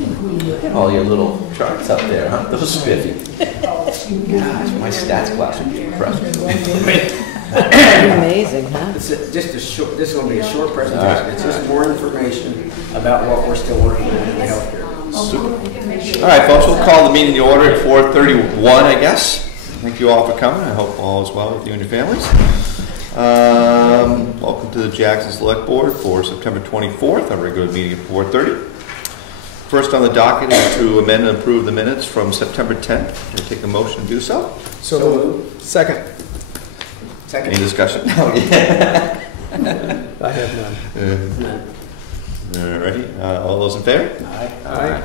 Look at all your little charts up there, huh? Those are spiffy. Gosh, my stats class would be impressed. Amazing, huh? It's just a short. This will be a short presentation. It's just more information about what we're still working on in the healthcare. Super. All right, folks, we'll call the meeting to order at 4:31, I guess. Thank you all for coming. I hope all is well with you and your families. Welcome to the Jackson Select Board for September 24th, our regular meeting at 4:30. First on the docket is to amend and approve the minutes from September 10th. Can I take a motion to do so? So second. Second. Any discussion? No, yeah. I have none. None. All righty. All those in favor? Aye. Aye.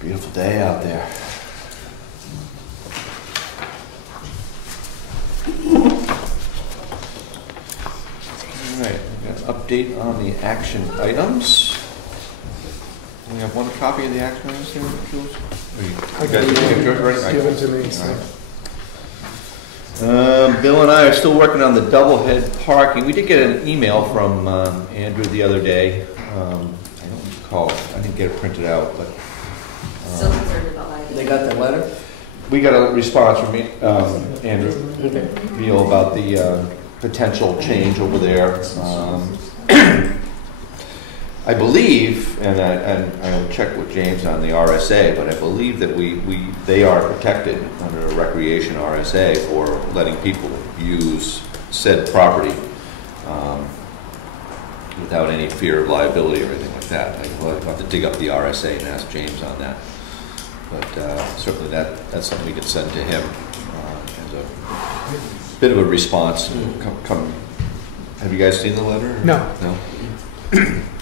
Beautiful day out there. All right, we've got an update on the action items. We have one copy of the action items here, Jules? I got it. Give it to me. Bill and I are still working on the double head parking. We did get an email from Andrew the other day. I don't recall, I didn't get it printed out, but Still concerned about liability. They got the letter? we got a response from Andrew Okay. Beal about the potential change over there. I believe, and I'll check with James on the RSA, but I believe that they are protected under a recreation RSA for letting people use said property without any fear of liability or anything like that. I'll have to dig up the RSA and ask James on that. But certainly that's something we could send to him as a bit of a response. Have you guys seen the letter? No. No?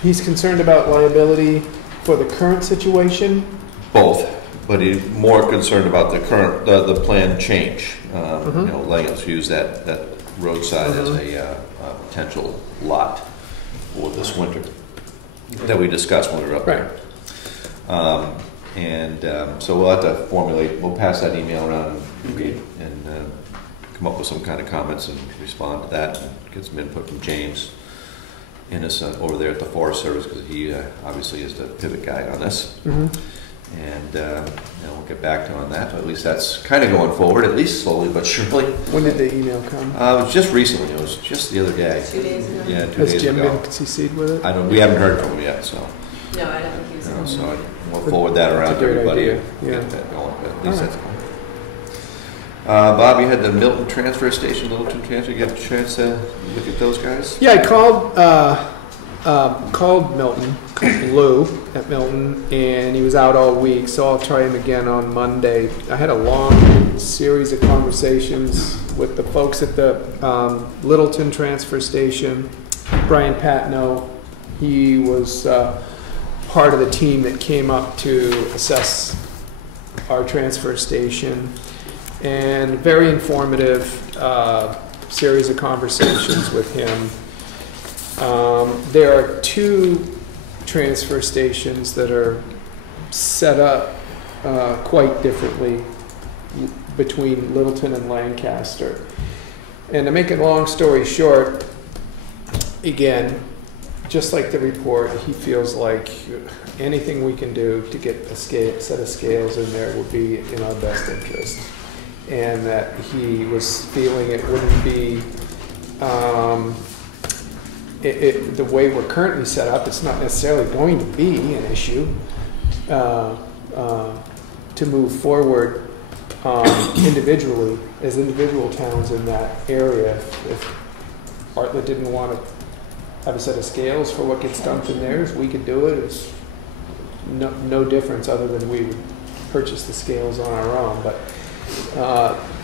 He's concerned about liability for the current situation. Both, but he's more concerned about the current, the planned change. You know, letting us use that roadside as a potential lot for this winter that we discussed when we were up there. So we'll have to formulate. We'll pass that email around and come up with some kind of comments and respond to that and get some input from James Innes over there at the Forest Service, because he obviously is the pivot guy on this. And we'll get back to him on that. But at least that's kind of going forward, at least slowly but surely. When did the email come? It was just recently. It was just the other day. 2 days ago? Yeah, 2 Has days Jim ago. been CC'd with it? We haven't heard from him yet, so. No, I don't think he was. So we'll forward that around That's a to great everybody. idea. And Yeah. get that going. But at least that's going. Bob, you had the Milton transfer station, Littleton transfer. You got a chance to look at those guys? Yeah, I called Milton, Lou at Milton, and he was out all week, so I'll try him again on Monday. I had a long series of conversations with the folks at the Littleton transfer station. Brian Patno, he was part of the team that came up to assess our transfer station, and very informative series of conversations with him. There are 2 transfer stations that are set up quite differently between Littleton and Lancaster. And to make a long story short, again, just like the report, he feels like anything we can do to get a set of scales in there would be in our best interest. And that he was feeling it wouldn't be the way we're currently set up. It's not necessarily going to be an issue to move forward individually as individual towns in that area. If Bartlett didn't want to have a set of scales for what gets dumped in theirs, we could do it. It's no difference other than we would purchase the scales on our own. But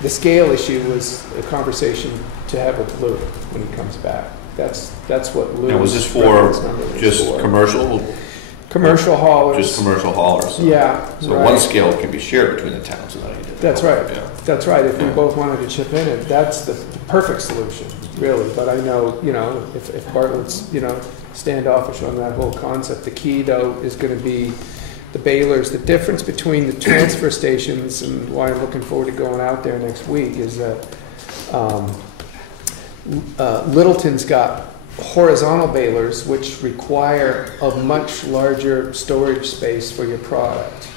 the scale issue was a conversation to have with Lou when he comes back. That's what Lou. Now, was this for just commercial? Commercial haulers. Just commercial haulers. Yeah. So one scale can be shared between the towns. That's right. Yeah. That's right. If we both wanted to chip in, and that's the perfect solution, really. But I know, if Bartlett's, standoffish on that whole concept, the key though is going to be the balers. The difference between the transfer stations and why I'm looking forward to going out there next week is that Littleton's got horizontal balers which require a much larger storage space for your product.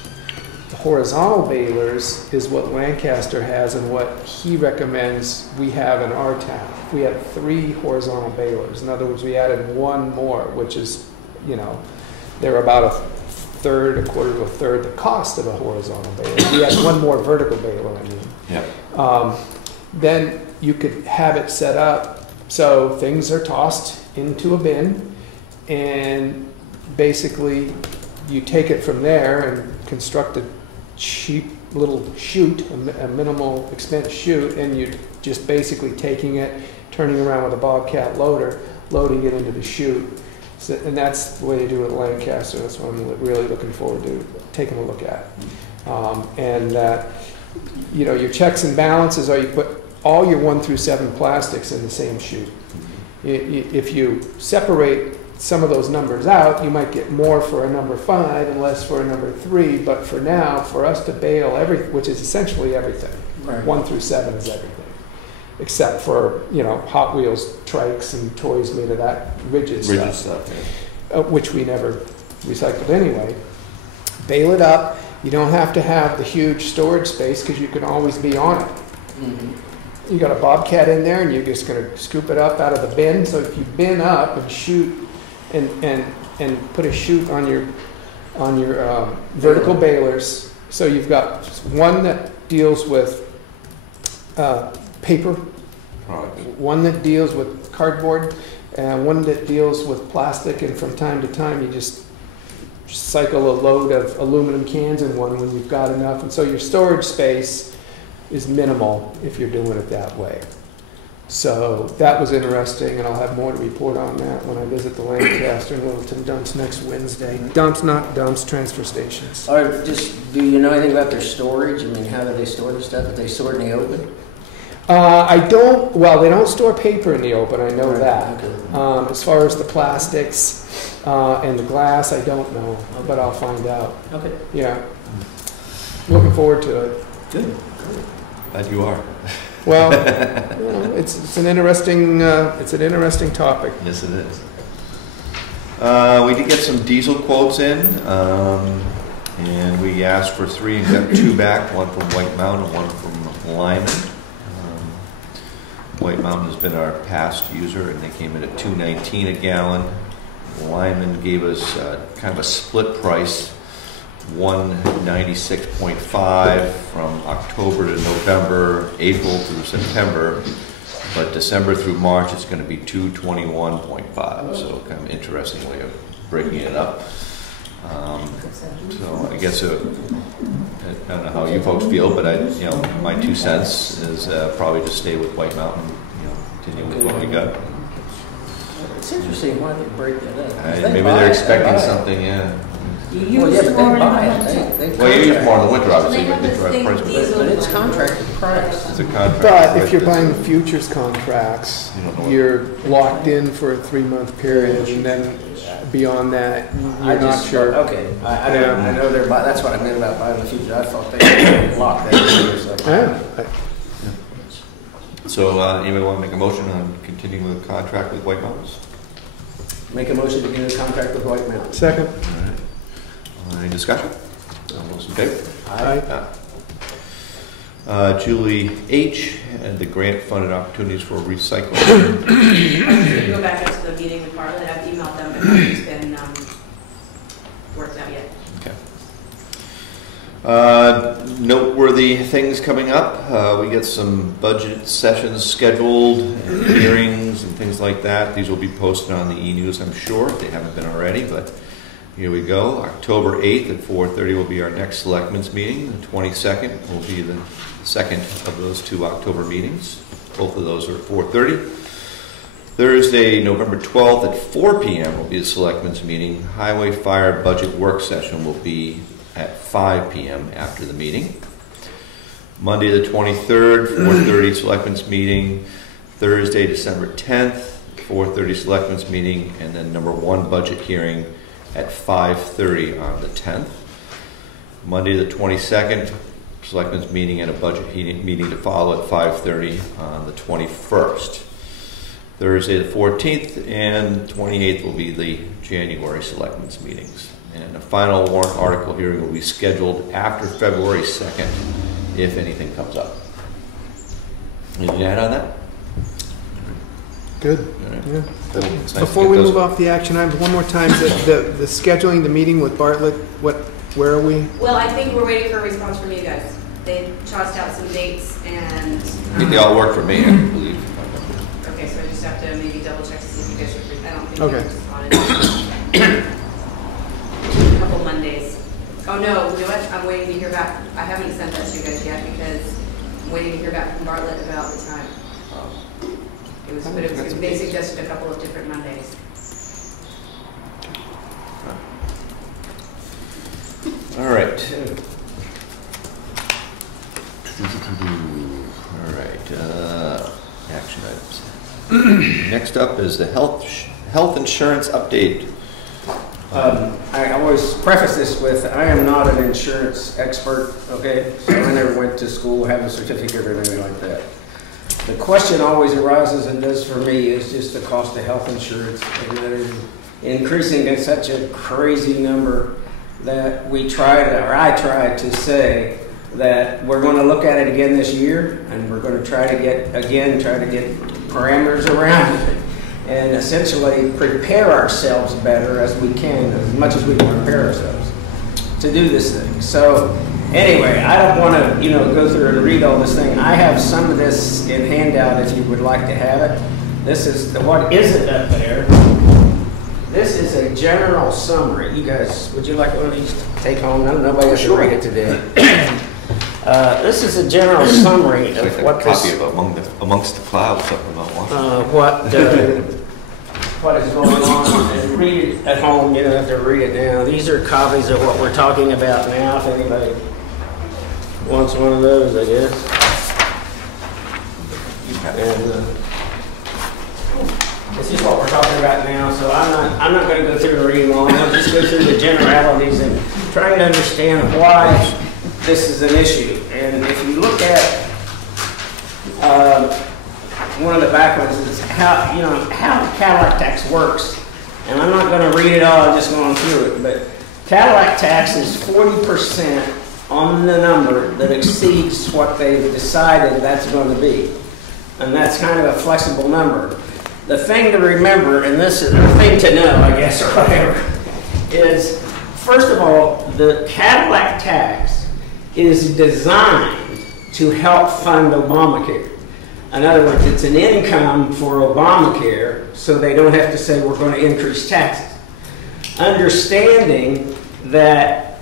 The horizontal balers is what Lancaster has and what he recommends we have in our town. We had 3 horizontal balers. In other words, we added 1 more, which is, you know, they're about a quarter to a third the cost of a horizontal baler. We had 1 more vertical baler, I mean. Yeah. Then you could have it set up so things are tossed into a bin, and basically you take it from there and construct a cheap little chute, a minimal expense chute, and you're just basically taking it, turning around with a Bobcat loader, loading it into the chute. So, and that's the way they do it at Lancaster. That's what I'm really looking forward to taking a look at. You know, your checks and balances are you put all your 1 through 7 plastics in the same chute. If you separate some of those numbers out, you might get more for a number 5 and less for a number 3. But for now, for us to bale which is essentially everything, Right. 1 through 7 is everything, except for, you know, Hot Wheels trikes and toys made of that rigid stuff, yeah. Which we never recycled anyway. Bale it up. You don't have to have the huge storage space because you can always be on it. Mm-hmm. You got a Bobcat in there, and you're just going to scoop it up out of the bin. So if you bin up and shoot and put a chute on your vertical balers, so you've got one that deals with paper, one that deals with cardboard, and one that deals with plastic. And from time to time, you just cycle a load of aluminum cans in one when you've got enough. And so your storage space is minimal if you're doing it that way. So that was interesting, and I'll have more to report on that when I visit the Lancaster and Littleton dumps next Wednesday. Dumps, not dumps, transfer stations. Or just, do you know anything about their storage? I mean, how do they store the stuff? Do they store it in the open? I don't, well, they don't store paper in the open, I know Right, that. okay. As far as the plastics and the glass, I don't know, but I'll find out. Okay. Yeah. Looking forward to it. Good. Glad you are. Well, you know, it's an interesting topic. Yes, it is. We did get some diesel quotes in, and we asked for 3 and got 2 back, 1 from White Mountain and 1 from Lyman. White Mountain has been our past user, and they came in at $2.19 a gallon. Lyman gave us kind of a split price, $196.5 from October to November, April through September, but December through March it's going to be $221.5. So kind of interesting way of breaking it up. So I guess I don't know how you folks feel, but my 2 cents is probably to stay with White Mountain, continue with what we got. It's interesting why they break that up. Maybe they're expecting something, yeah. Well, yeah, but they buy it. They Well, you use more in the winter, obviously, They have but this they drive thing, price. diesel. But it's contracted price. It's a contract. But if you're buying futures contracts, You don't know what- you're locked in for a 3-month period, and then beyond that, you're not sure. Okay, I know they're buying. That's what I meant about buying the future. I thought they locked that in or something. Yeah. So, anybody want to make a motion on continuing the contract with White Mountains? Make a motion to get a contract with White Mountain. Second. All right. Any discussion? All those in favor? Aye. Julie H. and the grant funded opportunities for recycling. If you go back up to the meeting with Bartlett, I've emailed them, but nothing's been worked out yet. Okay. Noteworthy things coming up. We get some budget sessions scheduled, and hearings and things like that. These will be posted on the e-news, I'm sure, if they haven't been already, but here we go. October 8th at 4:30 will be our next Selectmen's meeting. The 22nd will be the second of those 2 October meetings. Both of those are at 4:30. Thursday, November 12th at 4 p.m. will be the Selectmen's meeting. Highway Fire Budget Work Session will be at 5 p.m. after the meeting. Monday the 23rd, 4:30 Selectmen's meeting. Thursday, December 10th, 4:30 Selectmen's meeting, and then number 1 budget hearing at 5:30 on the 10th. Monday the 22nd, Selectmen's meeting and a budget meeting to follow at 5:30 on the 21st. Thursday the 14th and 28th will be the January Selectmen's meetings. And a final warrant article hearing will be scheduled after February 2nd if anything comes up. Anything to add on that? Good. All right. Yeah. Cool. It's nice Before to we get move those- off the action items, one more time, the scheduling the meeting with Bartlett, where are we? Well, I think we're waiting for a response from you guys. They tossed out some dates and. I think they all work for me, I believe. Okay, so I just have to maybe double check to see if you guys are free. I don't think Okay. you responded. A couple Mondays. Oh, no, you know what? I'm waiting to hear back. I haven't sent that to you guys yet because I'm waiting to hear back from Bartlett about the time. They suggested a couple of different Mondays. All right. All right, action items. Next up is the health insurance update. I always preface this with, I am not an insurance expert, okay? So I never went to school, have a certificate or anything like that. The question always arises, and does for me, is just the cost of health insurance. And that is increasing at such a crazy number that I try to say that we're going to look at it again this year, and we're going to try to get parameters around it, and essentially prepare ourselves better as we can, as much as we can prepare ourselves to do this thing. So anyway, I don't want to, go through and read all this thing. I have some of this in handout if you would like to have it. This is what isn't up there. This is a general summary. You guys, would you like one of these to take home? No, nobody else should read it today. This is a general summary It's of like what a copy of Amongst the Clouds, something about one. what is going on, and read it at home. You don't have to read it now. These are copies of what we're talking about now. If anybody wants one of those, I guess. And this is what we're talking about now. So I'm not going to go through and read them all. I'll just go through the generalities and try to understand why this is an issue. And if you look at one of the back ones is how Cadillac tax works. And I'm not going to read it all, I'm just going through it. But Cadillac tax is 40% on the number that exceeds what they've decided that's going to be. And that's kind of a flexible number. The thing to remember, and this is the thing to know, I guess, or whatever, is first of all, the Cadillac tax is designed to help fund Obamacare. In other words, it's an income for Obamacare, so they don't have to say we're going to increase taxes. Understanding that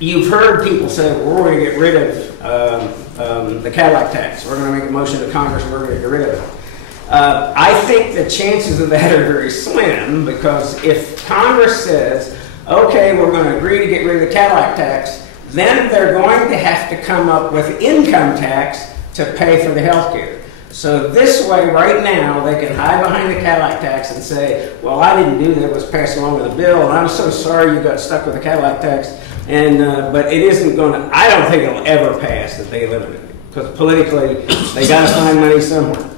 you've heard people say, well, we're going to get rid of the Cadillac tax. We're going to make a motion to Congress, we're going to get rid of it. I think the chances of that are very slim, because if Congress says, okay, we're going to agree to get rid of the Cadillac tax, then they're going to have to come up with income tax to pay for the health care. So this way, right now, they can hide behind the Cadillac tax and say, well, I didn't do that, it was passed along with a bill, and I'm so sorry you got stuck with the Cadillac tax. And but it isn't going to, I don't think it'll ever pass that they eliminate it, because politically, they got to find money somewhere.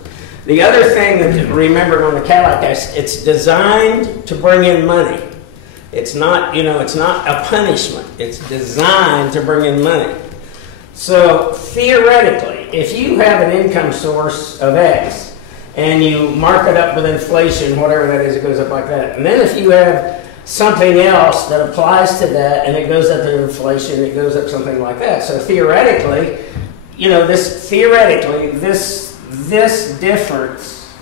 The other thing that to remember on the Cadillac tax, it's designed to bring in money. It's not, it's not a punishment. It's designed to bring in money. So theoretically, if you have an income source of X and you mark it up with inflation, whatever that is, it goes up like that. And then if you have something else that applies to that and it goes up to inflation, it goes up something like that. So theoretically, this difference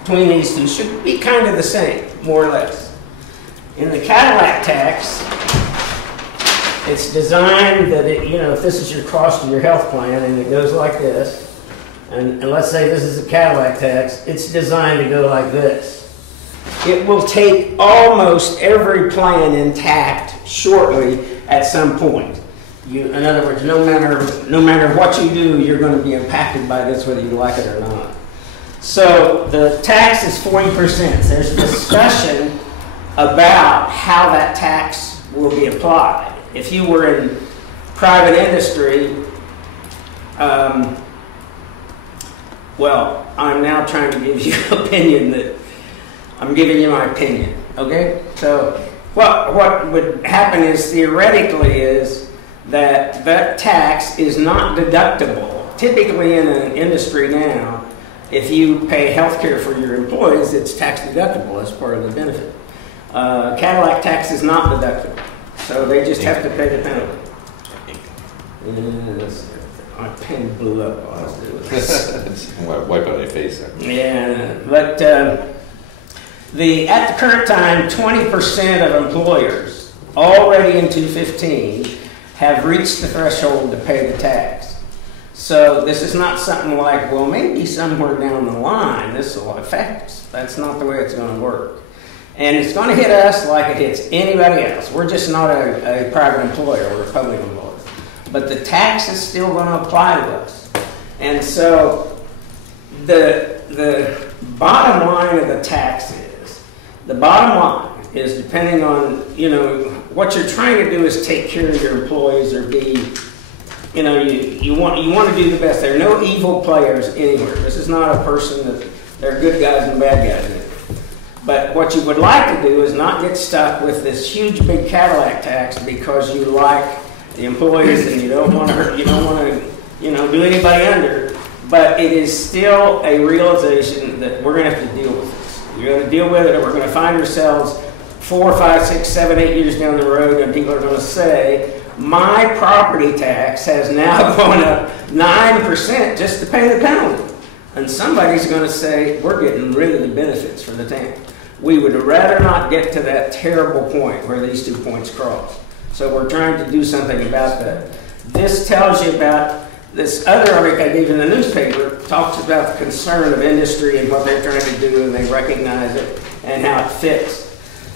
between these two should be kind of the same, more or less. In the Cadillac tax, it's designed that if this is your cost of your health plan and it goes like this, and let's say this is a Cadillac tax, it's designed to go like this. It will take almost every plan intact shortly at some point. In other words, no matter what you do, you're going to be impacted by this whether you like it or not. So the tax is 40%. There's discussion about how that tax will be applied. If you were in private industry, well, I'm now trying to give you an opinion that I'm giving you my opinion, okay? So what would happen is theoretically is that that tax is not deductible. Typically in an industry now, if you pay health care for your employees, it's tax deductible as part of the benefit. Cadillac tax is not deductible, so they just have to pay the penalty. My pen blew up while I was doing this. Wipe out your face there. Yeah, but at the current time, 20% of employers already in 2015 have reached the threshold to pay the tax. So this is not something like, well, maybe somewhere down the line this will affect us. That's not the way it's going to work. And it's going to hit us like it hits anybody else. We're just not a private employer, we're a public employer. But the tax is still going to apply to us. And so the bottom line of the tax is, depending on, what you're trying to do is take care of your employees or be, you want to do the best. There are no evil players anywhere. This is not a person that there are good guys and bad guys in it. But what you would like to do is not get stuck with this huge big Cadillac tax because you like the employees and you don't want to hurt, you don't want to, do anybody under. But it is still a realization that we're going to have to deal with this. We're going to deal with it, or we're going to find ourselves 4, 5, 6, 7, 8 years down the road, and people are going to say, my property tax has now gone up 9% just to pay the penalty. And somebody's going to say, we're getting rid of the benefits for the town. We would rather not get to that terrible point where these 2 points cross. So we're trying to do something about that. This tells you about this other article I gave in the newspaper, talks about the concern of industry and what they're trying to do, and they recognize it and how it fits.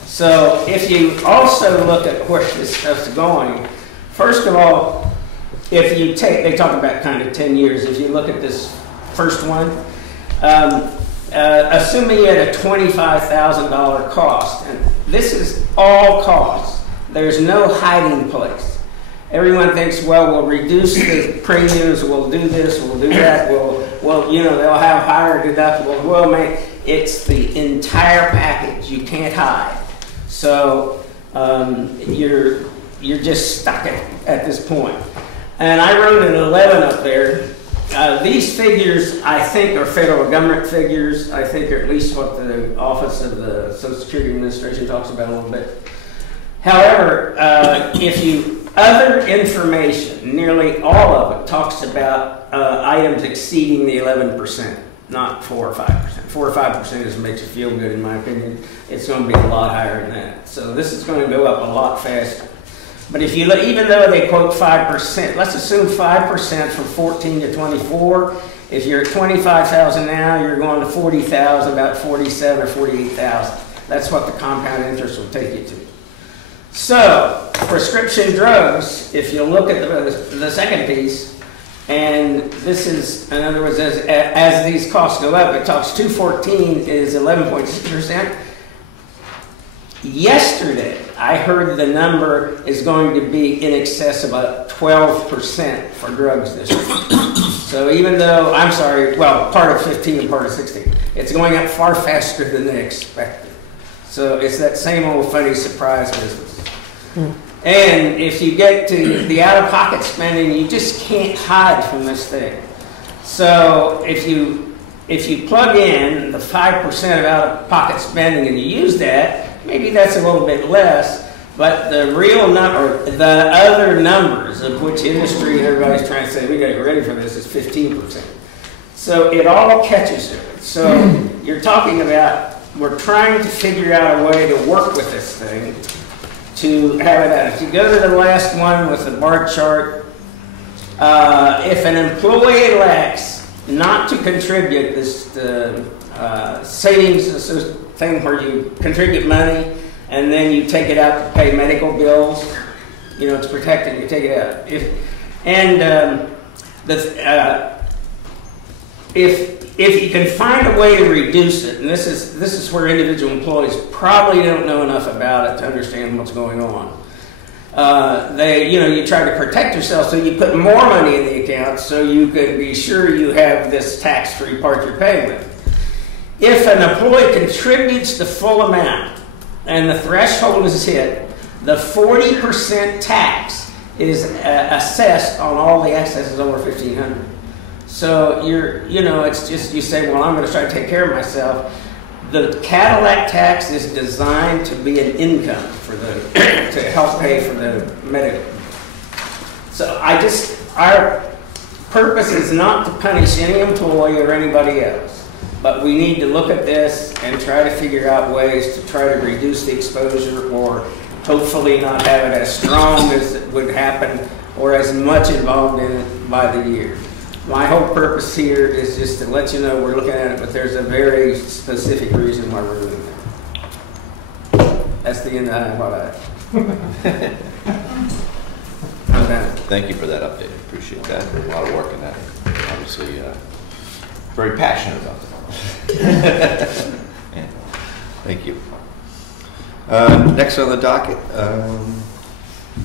So if you also look at where this stuff's going, first of all, if you take, they talk about kind of 10 years, if you look at this first one, assuming you had a $25,000 cost, and this is all costs, there's no hiding place. Everyone thinks, well, we'll reduce the premiums, we'll do this, we'll do that, they'll have higher deductibles. Well, man, it's the entire package. You can't hide. So you're just stuck at this point. And I wrote an 11 up there. These figures, I think, are federal government figures. I think are at least what the Office of the Social Security Administration talks about a little bit. However, other information, nearly all of it talks about items exceeding the 11%, not 4 or 5%. 4 or 5% just makes you feel good, in my opinion. It's going to be a lot higher than that. So this is going to go up a lot faster. But if you look, even though they quote 5%, let's assume 5% from 14 to 24. If you're at 25,000 now, you're going to 40,000, about 47 or 48,000. That's what the compound interest will take you to. So, prescription drugs, if you look at the second piece, and this is, in other words, as these costs go up, it talks 214 is 11.6%. Yesterday, I heard the number is going to be in excess of about 12% for drugs this year. So even though, I'm sorry, well, part of 15 and part of 16, it's going up far faster than they expected. So it's that same old funny surprise business. And if you get to the out-of-pocket spending, you just can't hide from this thing. So if you plug in the 5% of out-of-pocket spending and you use that, maybe that's a little bit less, but the real number, the other numbers of which industry and everybody's trying to say we got to get ready for this is 15%. So it all catches to it. So you're talking about, we're trying to figure out a way to work with this thing to have it out. If you go to the last one with the bar chart, if an employee elects not to contribute this savings thing where you contribute money and then you take it out to pay medical bills, it's protected, you take it out. If you can find a way to reduce it, and this is where individual employees probably don't know enough about it to understand what's going on. you try to protect yourself, so you put more money in the account so you could be sure you have this tax-free part you're paying with. If an employee contributes the full amount and the threshold is hit, the 40% tax is assessed on all the excesses over $1,500. So it's just, you say, well, I'm going to try to take care of myself. The Cadillac tax is designed to be an income for to help pay for the medical. So our purpose is not to punish any employee or anybody else, but we need to look at this and try to figure out ways to try to reduce the exposure, or hopefully not have it as strong as it would happen or as much involved in it by the year. My whole purpose here is just to let you know we're looking at it, but there's a very specific reason why we're doing it. That's the end of what I'm done. Thank you for that update. Appreciate that. There's a lot of work in that. Obviously, very passionate about that. Yeah. Thank you. Next on the docket.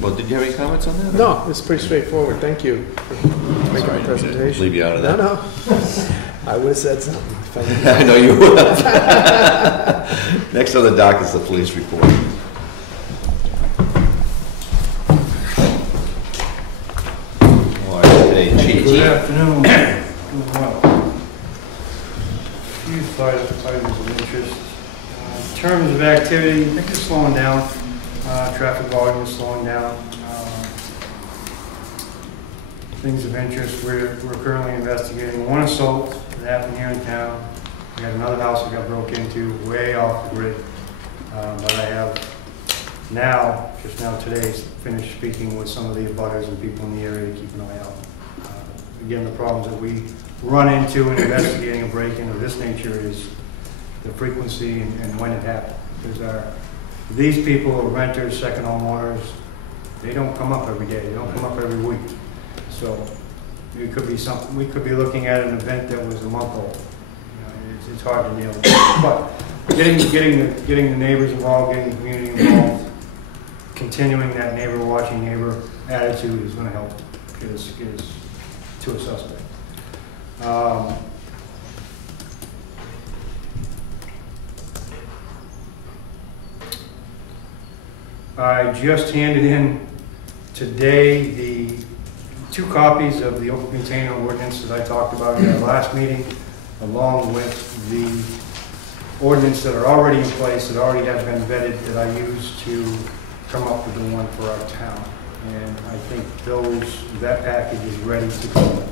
Well, did you have any comments on that? No, it's pretty straightforward. Thank you for making the presentation. Leave you out of that. No. I would have said something. I know you would have. Next on the docket is the police report. Hey, Chief. Good afternoon. Doing well. A few items of interest. In terms of activity, I think it's slowing down. Traffic volume is slowing down. Things of interest, we're currently investigating one assault that happened here in town. We had another house that got broke into way off the grid. But I have just now today, finished speaking with some of the abutters and people in the area to keep an eye out. Again, the problems that we run into in investigating a break-in of this nature is the frequency and when it happened. Because these people are renters, second homeowners. They don't come up every day. They don't come up every week. So it could be something. We could be looking at an event that was a month old. It's hard to nail it. But getting the neighbors involved, getting the community involved, continuing that neighbor watching neighbor attitude is going to help get us to a suspect. I just handed in today the 2 copies of the open container ordinance that I talked about in our last meeting, along with the ordinance that are already in place, that already have been vetted, that I used to come up with the one for our town. And I think that package is ready to be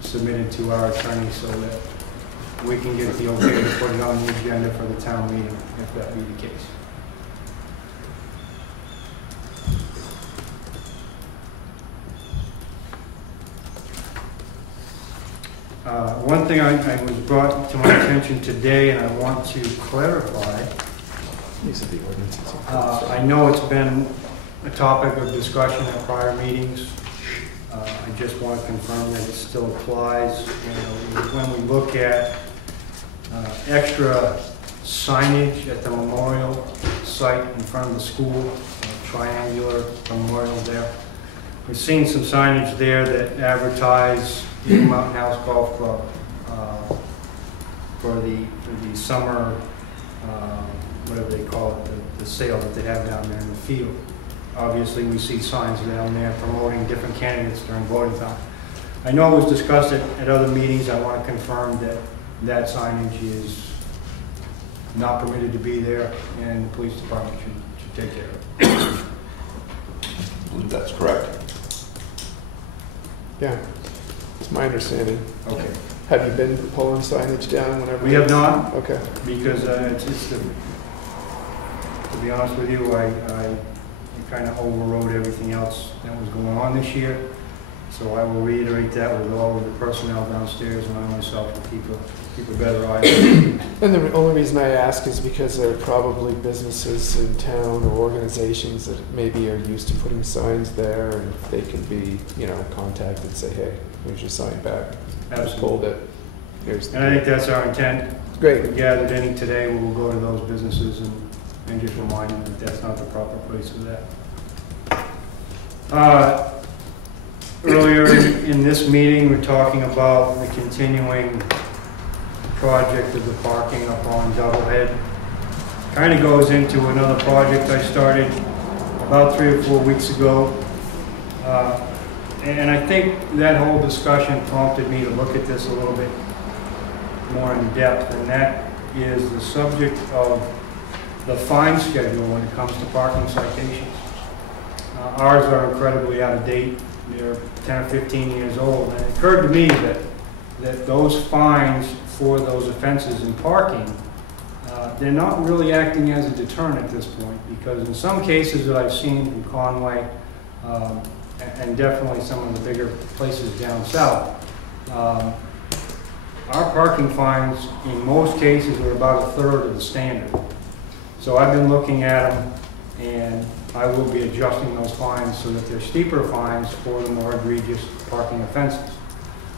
submitted to our attorney so that we can get the okay to put it on the agenda for the town meeting, if that be the case. One thing I was brought to my attention today, and I want to clarify. These are the ordinances. I know it's been a topic of discussion at prior meetings. I just want to confirm that it still applies. When we look at extra signage at the memorial site in front of the school, triangular memorial there, we've seen some signage there that advertise Eagle Mountain House Golf Club for the summer, whatever they call it, the sale that they have down there in the field. Obviously, we see signs down there promoting different candidates during voting time. I know it was discussed at other meetings. I want to confirm that signage is not permitted to be there, and the police department should take care of it. I believe that's correct. Yeah, it's my understanding. Okay. Have you been pulling signage down whenever? We have not. Okay. Because to be honest with you, I kind of overrode everything else that was going on this year. So I will reiterate that with all of the personnel downstairs, and I myself will keep a better eye on it. And the only reason I ask is because there are probably businesses in town or organizations that maybe are used to putting signs there, and they can be, contacted and say, hey, here's your sign back. Absolutely. Pulled it. Here's And I think that's our intent. Great. We gathered any today, we will go to those businesses and just remind them that that's not the proper place for that. Earlier in this meeting, we're talking about the continuing project of the parking up on Doublehead. Kind of goes into another project I started about 3 or 4 weeks ago. And I think that whole discussion prompted me to look at this a little bit more in depth, and that is the subject of the fine schedule when it comes to parking citations. Ours are incredibly out of date. They're 10 or 15 years old, and it occurred to me that those fines for those offenses in parking, they're not really acting as a deterrent at this point, because in some cases that I've seen in Conway, and definitely some of the bigger places down south, our parking fines in most cases are about 1/3 of the standard. So I've been looking at them, and I will be adjusting those fines so that they're steeper fines for the more egregious parking offenses.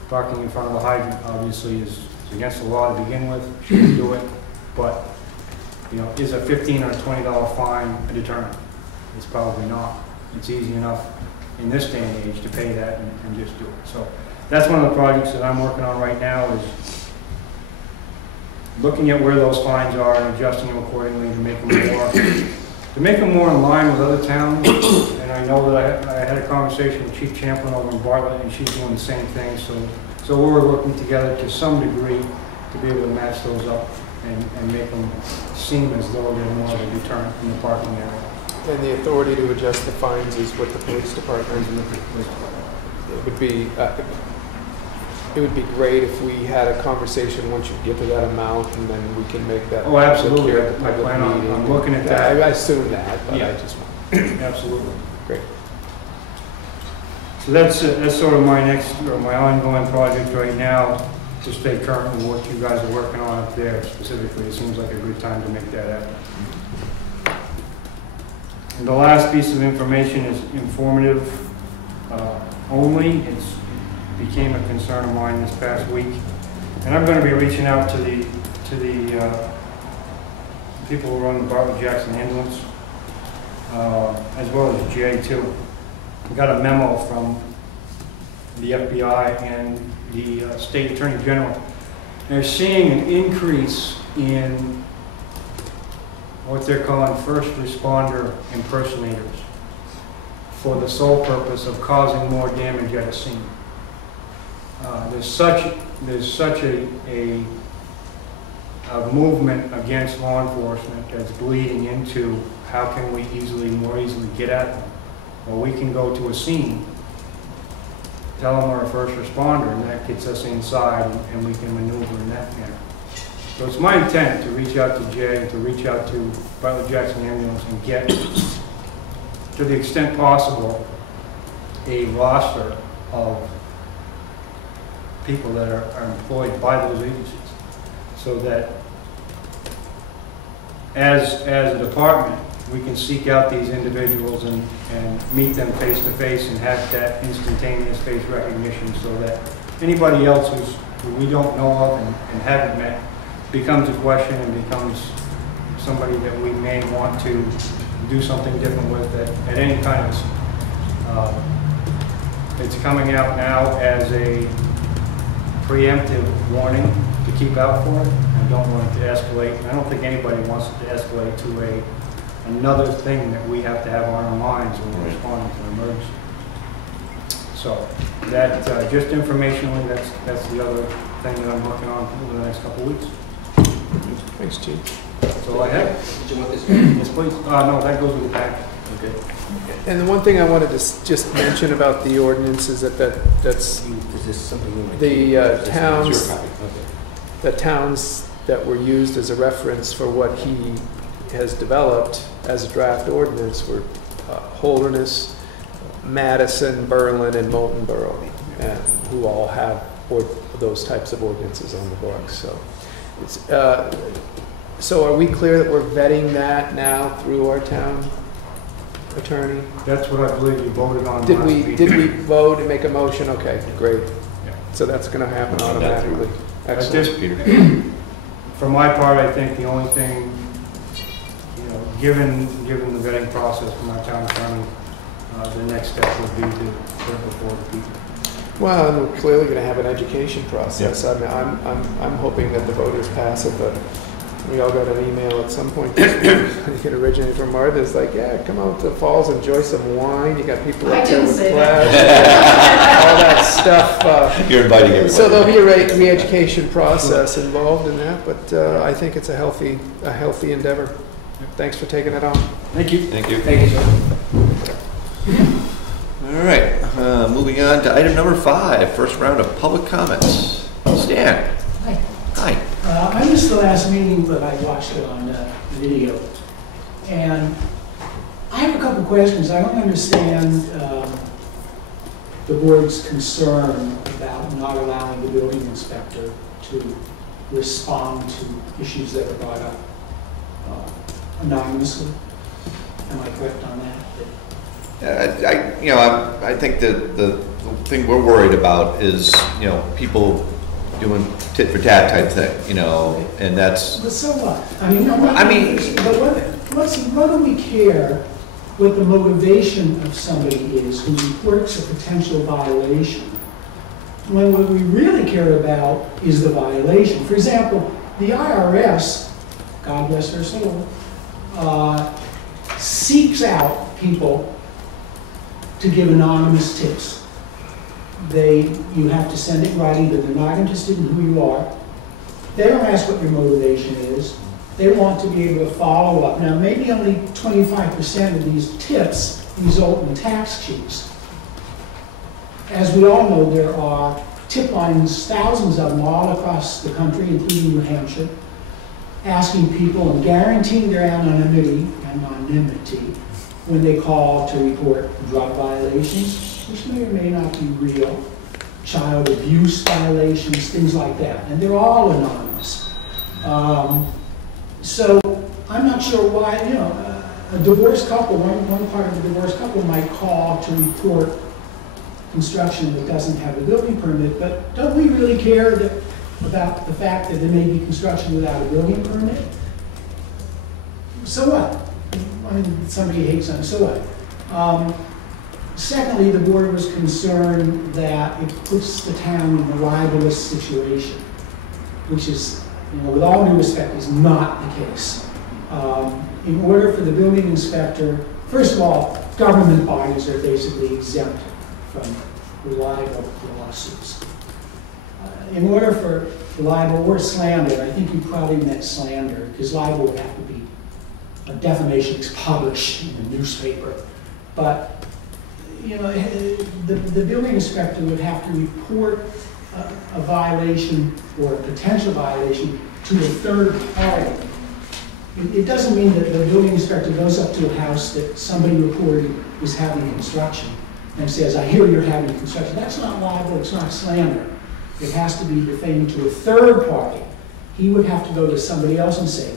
Parking in front of a hydrant obviously is against the law to begin with, shouldn't do it, but you know, is a $15 or $20 fine a deterrent? It's probably not. It's easy enough in this day and age to pay that and just do it. So that's one of the projects that I'm working on right now, is looking at where those fines are and adjusting them accordingly to make them more in line with other towns. And I know that I had a conversation with Chief Champlin over in Bartlett, and she's doing the same thing. So we're working together to some degree to be able to match those up and make them seem as though they're more of a deterrent in the parking area. And the authority to adjust the fines is with the police department. It would be great if we had a conversation once you get to that amount, and then we can make that. Oh, absolutely. Clear at the I public plan on, meeting. I'm looking at that. I assume that, but Yeah. I just want. Absolutely. Great. So that's sort of my my ongoing project right now, to stay current with what you guys are working on up there specifically. It seems like a good time to make that happen. And the last piece of information is informative only. It became a concern of mine this past week, and I'm going to be reaching out to the people who run the Bartlett-Jackson ambulance, as well as Jay too. We got a memo from the FBI and the State Attorney General. They're seeing an increase in what they're calling first responder impersonators for the sole purpose of causing more damage at a scene. There's such a movement against law enforcement that's bleeding into how can we more easily get at them. Well, we can go to a scene, tell them we're a first responder, and that gets us inside, and we can maneuver in that manner. So it's my intent to reach out to Jay, to reach out to Bartlett-Jackson Ambulance, and get, to the extent possible, a roster of people that are employed by those agencies, so that as a department, we can seek out these individuals and meet them face to face and have that instantaneous face recognition, so that anybody else who we don't know of and haven't met becomes a question and becomes somebody that we may want to do something different with at any time. It's coming out now as a preemptive warning to keep out for it. I don't want it to escalate. I don't think anybody wants it to escalate to another thing that we have to have on our minds when we're responding to an emergency. So that just informationally, that's the other thing that I'm working on over the next couple of weeks. Thanks, Chief. That's all I have. Did you want this? Yes, please. No, that goes with the pack. Okay. And the one thing I wanted to just mention about the ordinance is that's Is this something you might? the towns, Okay. the towns that were used as a reference for what he has developed as a draft ordinance were Holderness, Madison, Berlin, and Moulton Borough, who all have those types of ordinances on the books. So, so are we clear that we're vetting that now through our town attorney? That's what I believe you voted on Did last we week. vote and make a motion? Okay, great. Yeah. So that's going to happen automatically. At Excellent. this, for my part, I think the only thing, given the vetting process from our town attorney, the next step would be to put it before the people. Well, and we're clearly going to have an education process. I mean, I'm hoping that the voters pass it, but we all got an email at some point this week. I think it originated from Martha. It's like, yeah, come out to the falls, enjoy some wine. You got people up there with flash, all that stuff. You're inviting everybody. So there'll be a re-education process involved in that, but I think it's a healthy endeavor. Thanks for taking it on. Thank you. Thank you. Thank you, sir. All right, moving on to item number 5, first round of public comments. Stan. Hi. Hi. I missed the last meeting, but I watched it on video. And I have a couple questions. I don't understand the board's concern about not allowing the building inspector to respond to issues that are brought up anonymously. Am I correct on that? I think the thing we're worried about is, people doing tit for tat type thing, and that's. But so what? What do we care what the motivation of somebody is who reports a potential violation, when what we really care about is the violation? For example, the IRS, God bless their soul, seeks out people to give anonymous tips. You have to send it in writing that they're not interested in who you are. They don't ask what your motivation is. They want to be able to follow up. Now, maybe only 25% of these tips result in tax cheats. As we all know, there are tip lines, thousands of them all across the country, including New Hampshire, asking people and guaranteeing their anonymity when they call to report drug violations, which may or may not be real, child abuse violations, things like that. And they're all anonymous. So I'm not sure why, a divorced couple, one part of a divorced couple might call to report construction that doesn't have a building permit, but don't we really care about the fact that there may be construction without a building permit? So what? I mean, somebody hates them, so what? Secondly, the board was concerned that it puts the town in a libelous situation, which is, with all due respect, is not the case. In order for the building inspector, first of all, government bodies are basically exempt from libel lawsuits. In order for libel or slander, I think you probably meant slander, because libel would have to be a defamation is published in a newspaper. But, the building inspector would have to report a violation or a potential violation to a third party. It doesn't mean that the building inspector goes up to a house that somebody reported is having construction and says, I hear you're having construction. That's not libel, it's not slander. It has to be defaming to a third party. He would have to go to somebody else and say,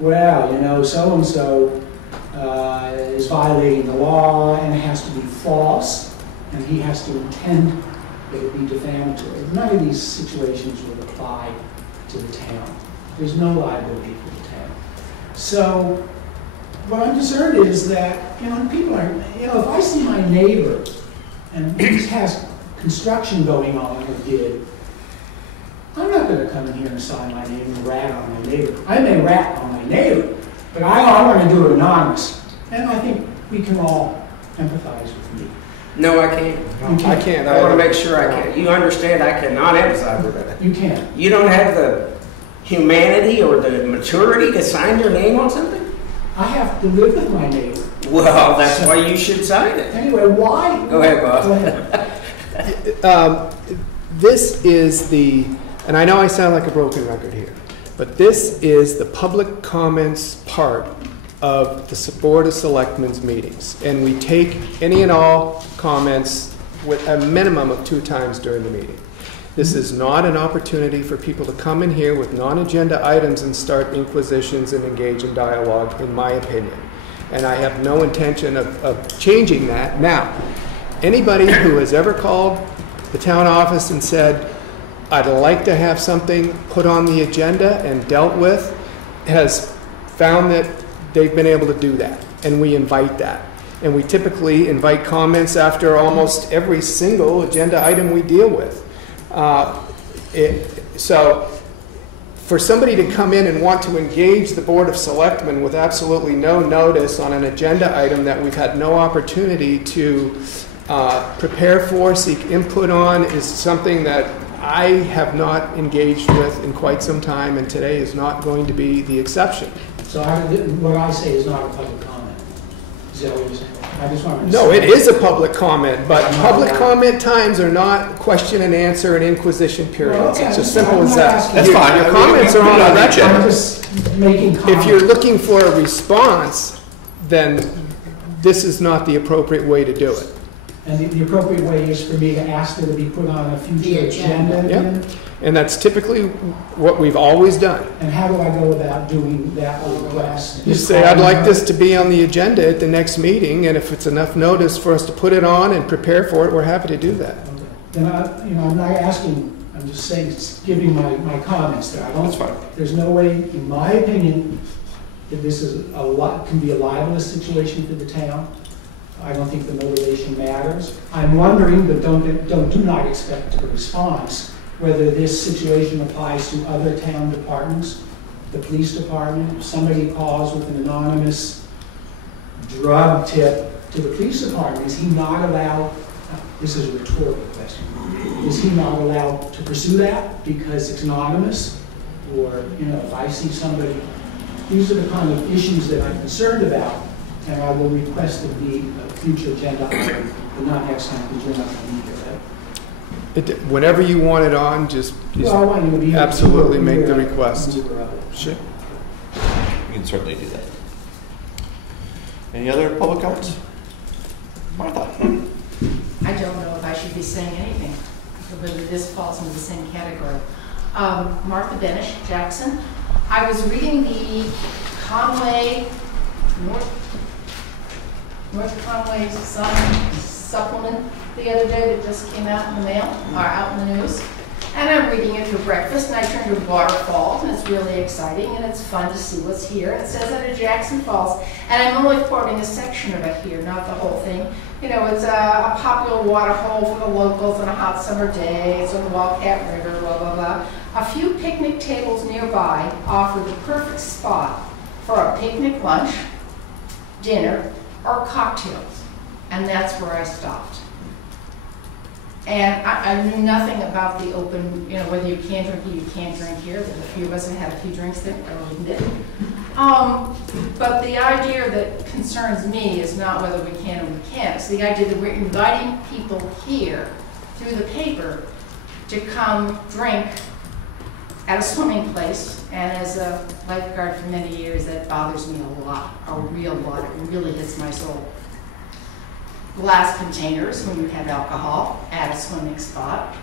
well, so-and-so is violating the law, and it has to be false, and he has to intend that it be defamatory. None of these situations would apply to the town. There's no liability for the town. So what I'm concerned is that, people are, if I see my neighbor and he has construction going on or did, I'm not going to come in here and sign my name and rat on my neighbor. I may rat on my neighbor, but I want to do it anonymous. And I think we can all empathize with me. No, I can't. I can't. I want to make sure I can. You understand I cannot empathize with that. You can't. You don't have the humanity or the maturity to sign your name on something? I have to live with my neighbor. Well, that's why you should sign it. Anyway, why? Go ahead, Bob. Go ahead. This is and I know I sound like a broken record here, but this is the public comments part of the Board of Selectmen's meetings. And we take any and all comments with a minimum of 2 times during the meeting. This is not an opportunity for people to come in here with non-agenda items and start inquisitions and engage in dialogue, in my opinion. And I have no intention of changing that. Now, anybody who has ever called the town office and said, I'd like to have something put on the agenda and dealt with, has found that they've been able to do that, and we invite that. And we typically invite comments after almost every single agenda item we deal with. So for somebody to come in and want to engage the Board of Selectmen with absolutely no notice on an agenda item that we've had no opportunity to prepare for, seek input on, is something that I have not engaged with in quite some time, and today is not going to be the exception. So what I say is not a public comment. Is that what you're saying? I just want to No, it is a public comment, but public comment times are not question and answer and inquisition periods. okay, It's as simple as that. That's fine. Your comments are on the record. I'm just making comments. If you're looking for a response, then this is not the appropriate way to do it. And the appropriate way is for me to ask that it be put on a future agenda Yep. again? And that's typically what we've always done. And how do I go about doing that request? You say, I'd like this to be on the agenda at the next meeting, and if it's enough notice for us to put it on and prepare for it, we're happy to do that. Okay. Then I'm not asking, I'm just saying, giving my comments there. That's fine. There's no way, in my opinion, that this is can be a libelous situation for the town. I don't think the motivation matters. I'm wondering, but do not expect a response, whether this situation applies to other town departments, the police department. If somebody calls with an anonymous drug tip to the police department, is he not allowed, this is a rhetorical question, is he not allowed to pursue that because it's anonymous? Or, if I see somebody, these are the kind of issues that I'm concerned about, and I will request it be a future agenda item, but not next time, because you're not going to be here, right? Whenever you want it on, just Well, I want you to be here. absolutely make the request. Sure. You can certainly do that. Any other public comments? Martha? I don't know if I should be saying anything, whether this falls into the same category. Martha Benish, Jackson. I was reading the Conway, North Conway Sun supplement the other day that just came out in the mail, or out in the news. And I'm reading it for breakfast, and I turned to Waterfalls, and it's really exciting, and it's fun to see what's here. It says that at Jackson Falls, and I'm only quoting a section of it here, not the whole thing. It's a popular water hole for the locals on a hot summer day. It's on the Wildcat River, blah, blah, blah. A few picnic tables nearby offer the perfect spot for a picnic lunch, dinner, or cocktails. And that's where I stopped. And I knew nothing about the open, whether you can drink here, you can't drink here. There's a few of us that had a few drinks that really did. But the idea that concerns me is not whether we can or we can't. It's the idea that we're inviting people here through the paper to come drink at a swimming place. And as a lifeguard for many years, that bothers me a lot, a real lot. It really hits my soul. Glass containers when you have alcohol at a swimming spot.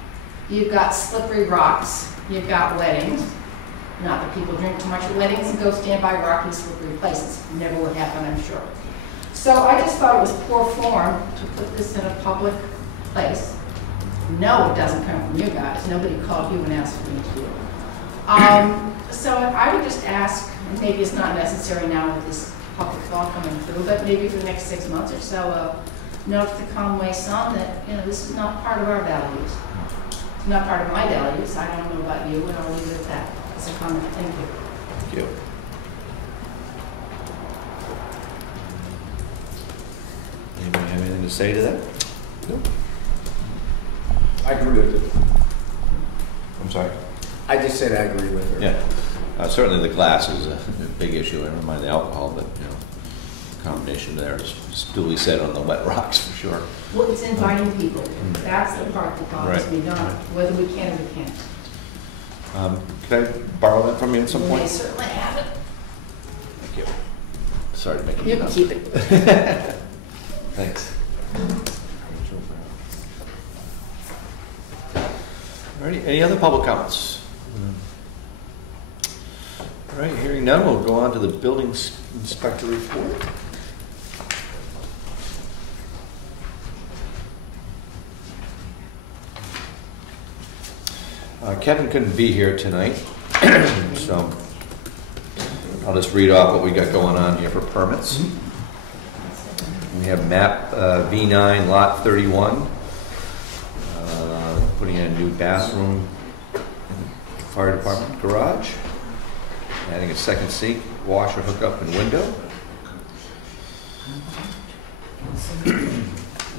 You've got slippery rocks. You've got weddings. Not that people drink too much at weddings and go stand by rocky, slippery places. Never would happen, I'm sure. So I just thought it was poor form to put this in a public place. No, it doesn't come from you guys. Nobody called you and asked for me to do it. So I would just ask, and maybe it's not necessary now with this public law coming through, but maybe for the next 6 months or so, note to the Conway Sun that this is not part of our values. It's not part of my values. I don't know about you, and I'll leave it at that. It's a comment. Thank you. Thank you. Anybody have anything to say to that? Nope. I agree with it. I'm sorry. I just said I agree with her. Yeah. Certainly the glass is a big issue. I don't mind the alcohol, but the combination there is duly said on the wet rocks for sure. Well, it's inviting people. That's the part that bothers Right. me, not whether we can or we can't. Could I borrow that from you at some You point? may certainly have it. Thank you. Sorry to make You it. can keep it. Thanks. All right, any other public comments? All right, hearing none, we'll go on to the building inspector report. Kevin couldn't be here tonight, so I'll just read off what we got going on here for permits. We have map V9, lot 31. Putting in a new bathroom in the fire department garage. Adding a second sink, washer, hookup, and window.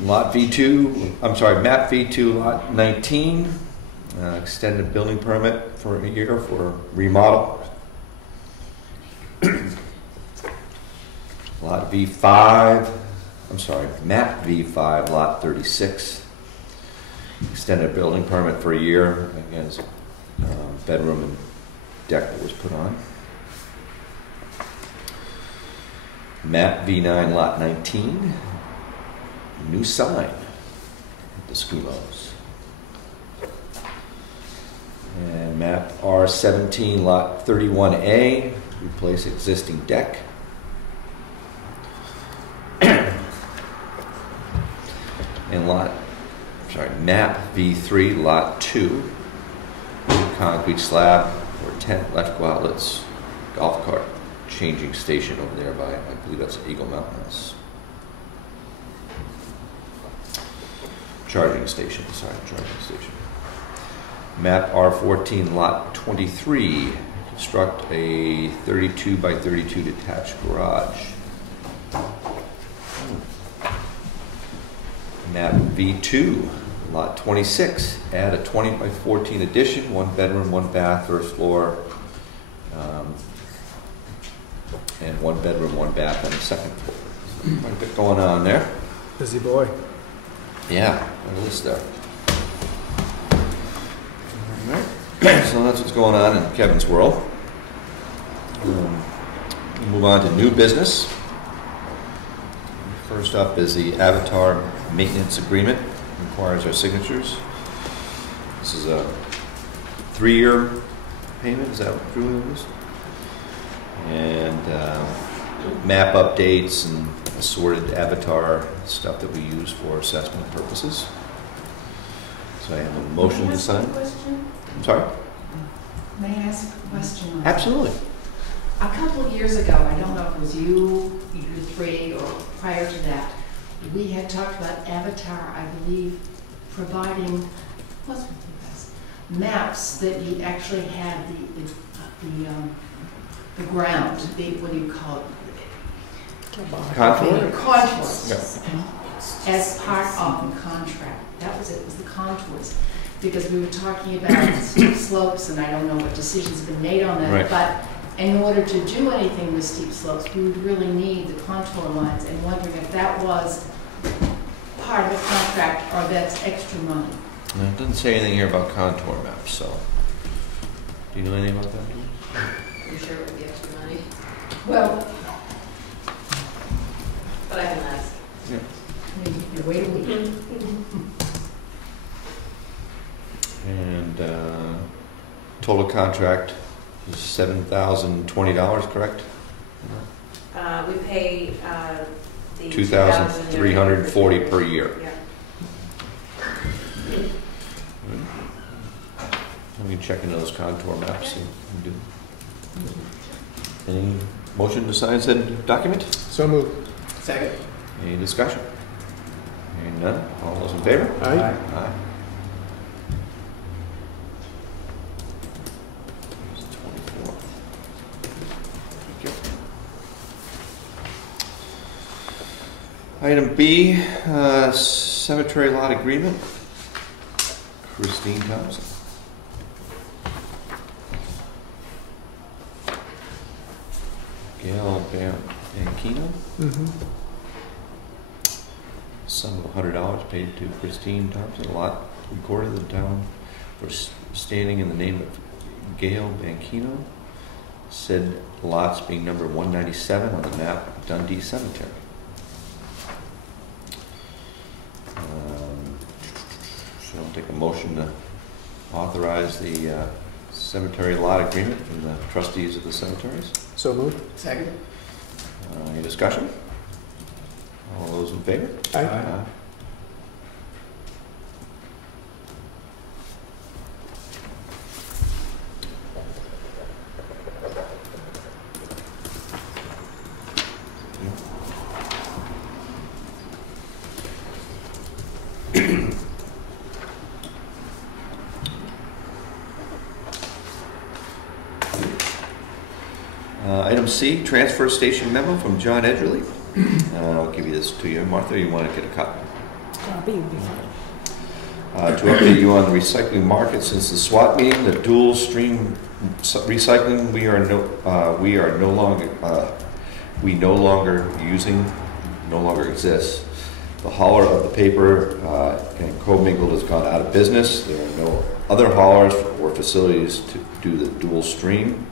Lot V2, I'm sorry, map V2, lot 19. Extended building permit for a year for remodel. Lot V5, I'm sorry, map V5, lot 36. Extended building permit for a year. Again, it's a bedroom and deck that was put on. Map V9, lot 19. New sign at the Skulos. And map R17, lot 31A. Replace existing deck. And map V3, lot 2, concrete slab or tent, electrical outlets, golf cart changing station over there by, I believe that's Eagle Mountain House. Charging station. Map R14, lot 23, construct a 32 by 32 detached garage. Map V2, lot 26, add a 20 by 14 addition, 1 bedroom, 1 bath, first floor, and 1 bedroom, 1 bath on the second floor. Quite a bit going on there. Busy boy. Yeah, got a list there. All right. So that's what's going on in Kevin's world. We'll move on to new business. First up is the Avatar maintenance agreement. Requires our signatures. This is a 3-year payment. Is that what Julie was? And map updates and assorted Avatar stuff that we use for assessment purposes. So I have a motion to sign. I'm sorry? May I ask a question on that? Absolutely. A couple of years ago, I don't know if it was you 3, or prior to that, we had talked about Avatar, I believe, providing maps that you actually had the ground, what do you call it? Contour? Contours. Yeah. As part of the contract. That was it, was the contours. Because we were talking about steep slopes, and I don't know what decisions have been made on that, Right. but in order to do anything with steep slopes, we would really need the contour lines, and wondering if that was part of the contract or that's extra money. No, it doesn't say anything here about contour maps, so. Do you know anything about that? I'm sure it would be extra money, Well, but I can ask. Yeah. you wait a week. And total contract is $7,020, correct? We pay the $2,340 per year. Yeah. We can check into those contour maps and do. Any motion to sign said document? So moved. Second. Any discussion? Hearing none. All those in favor? Aye. Aye. It's 24th. Thank you. Item B, cemetery lot agreement. Christine Thompson. Gail Banchino. Mm-hmm. Sum of $100 paid to Christine Thompson. A lot recorded in the town for standing in the name of Gail Banchino. Said lots being number 197 on the map of Dundee Cemetery. So I'll take a motion to authorize the cemetery lot agreement from the trustees of the cemeteries. So moved. Second. Any discussion? All those in favor? Aye. Item C, transfer station memo from John Edgerly. I'll give you this to you, Martha. You want to get a copy? Copy would be fine. To update you on the recycling market since the SWAT meeting, the dual stream recycling we no longer exists. The hauler of the paper and commingled has gone out of business. There are no other haulers or facilities to do the dual stream.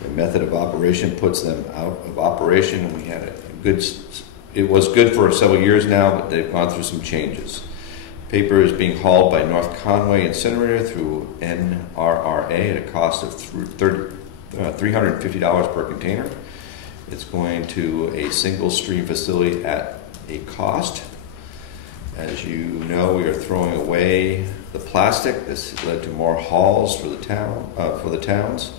The method of operation puts them out of operation. We had it was good for several years now, but they've gone through some changes. Paper is being hauled by North Conway Incinerator through NRRA at a cost of $350 per container. It's going to a single stream facility at a cost. As you know, we are throwing away the plastic. This led to more hauls for the towns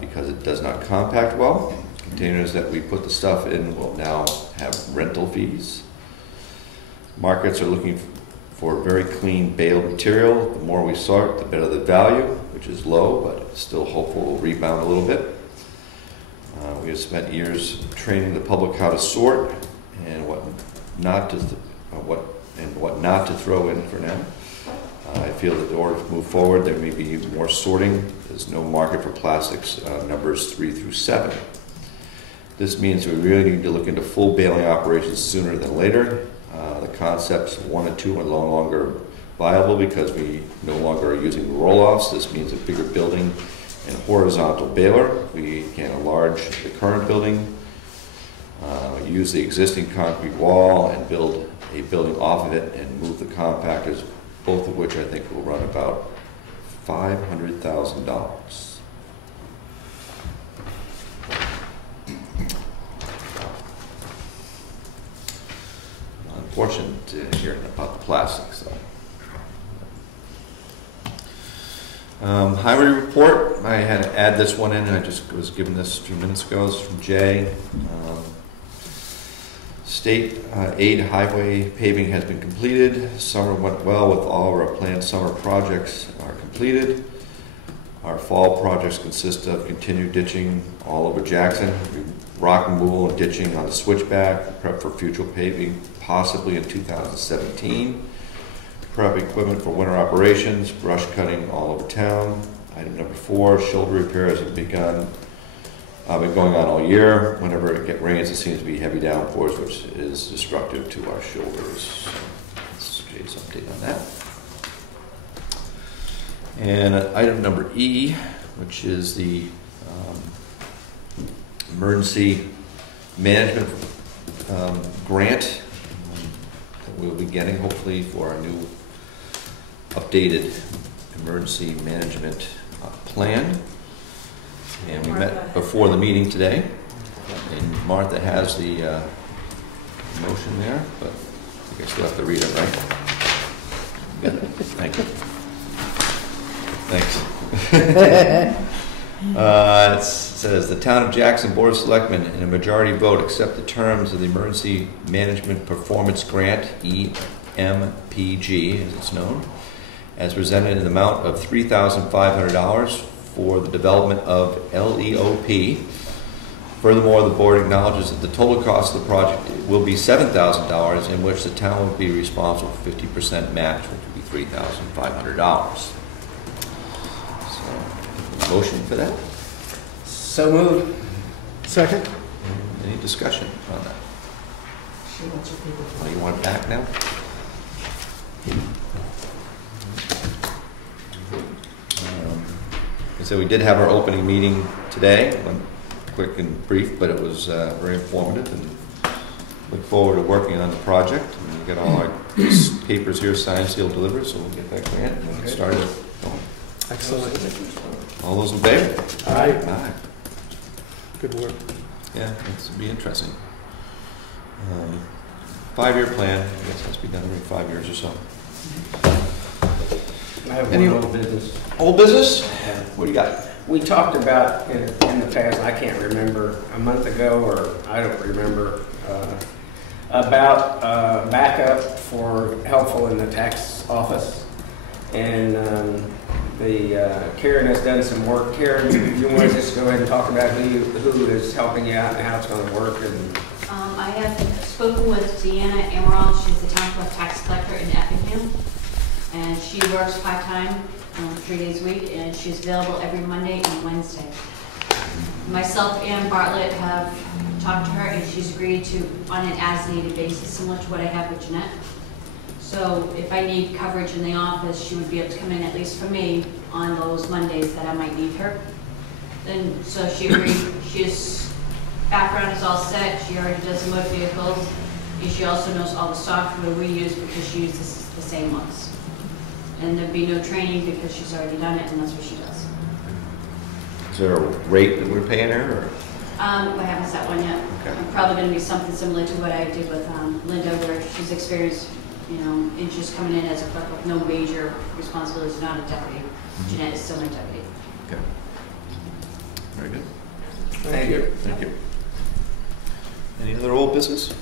because it does not compact well. Containers that we put the stuff in will now have rental fees. Markets are looking for very clean baled material. The more we sort, the better the value, which is low, but still hopeful will rebound a little bit. We have spent years training the public how to sort and what not to throw in for now. I feel that in order to move forward, there may be more sorting. There's no market for plastics numbers 3 through 7. This means we really need to look into full baling operations sooner than later. The concepts 1 and 2 are no longer viable because we no longer are using roll-offs. This means a bigger building and horizontal baler. We can enlarge the current building, use the existing concrete wall and build a building off of it and move the compactors, both of which I think will run about $500,000. Unfortunate to hear about the plastics, though. Highway report, I had to add this one in, I just was given this a few minutes ago. It's from Jay. State aid highway paving has been completed. Summer went well with all of our planned summer projects are completed. Our fall projects consist of continued ditching all over Jackson, rock removal and ditching on the switchback, prep for future paving possibly in 2017. Prep equipment for winter operations, brush cutting all over town. Item number 4, shoulder repairs have begun. Been going on all year. Whenever it rains, it seems to be heavy downpours, which is destructive to our shoulders. That's Jay's update on that. And item number E, which is the emergency management grant that we'll be getting hopefully for our new updated emergency management plan. And we met before the meeting today, and Martha has the motion there, but I guess we'll have to read it, right? Got it. Thank you. Thanks. It says, the Town of Jackson Board of Selectmen, in a majority vote, accept the terms of the Emergency Management Performance Grant, EMPG, as it's known, as presented in the amount of $3,500 for the development of LEOP. Furthermore, the board acknowledges that the total cost of the project will be $7,000, in which the town will be responsible for 50% match, which would be $3,500. So, motion for that? So moved. Second? Any discussion on that? She wants her paper. Oh, you want it back now? So we did have our opening meeting today. Went quick and brief, but it was very informative, and look forward to working on the project. And we get all our papers here, signed, sealed, delivered, so we'll get that grant and get started. Excellent. All those in favor? Aye. Aye. Good work. Yeah, it's be interesting. 5-year plan. I guess has to be done every 5 years or so. I have Any one old business. Old business? What do you got? We talked about in the past, I can't remember, a month ago, or I don't remember, about backup for helpful in the tax office. And Karen has done some work. Karen, if you want to just go ahead and talk about who is helping you out and how it's going to work. And I have spoken with Deanna Emerald. She's the town clerk tax collector in Effingham, and she works part-time, 3 days a week, and she's available every Monday and Wednesday. Myself and Bartlett have talked to her, and she's agreed to on an as-needed basis, similar to what I have with Jeanette. So if I need coverage in the office, she would be able to come in, at least for me, on those Mondays that I might need her. And so she agreed. She's background is all set. She already does the motor vehicles. And she also knows all the software we use because she uses the same ones. And there'd be no training because she's already done it, and that's what she does. Is there a rate that we're paying her? Or? I haven't set one yet. Okay. I'm probably going to be something similar to what I did with Linda, where she's experienced, and she's coming in as a clerk with no major responsibilities, not a deputy. Jeanette is still my deputy. Okay. Very good. thank you. Thank you. Any other old business?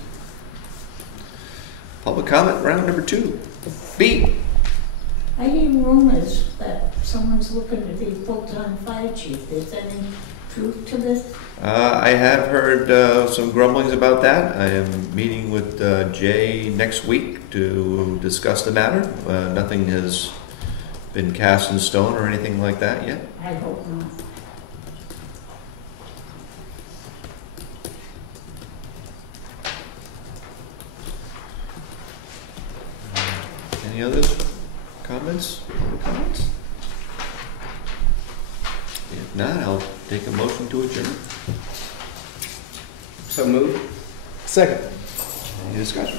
Public comment, round number 2. B. I hear rumors that someone's looking to be full-time fire chief. Is any truth to this? I have heard some grumblings about that. I am meeting with Jay next week to discuss the matter. Nothing has been cast in stone or anything like that yet. I hope not. Any others? Comments? Other comments? If not, I'll take a motion to adjourn. So moved. Second. Any discussion?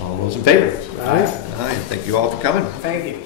All those in favor? Aye. Aye. Thank you all for coming. Thank you.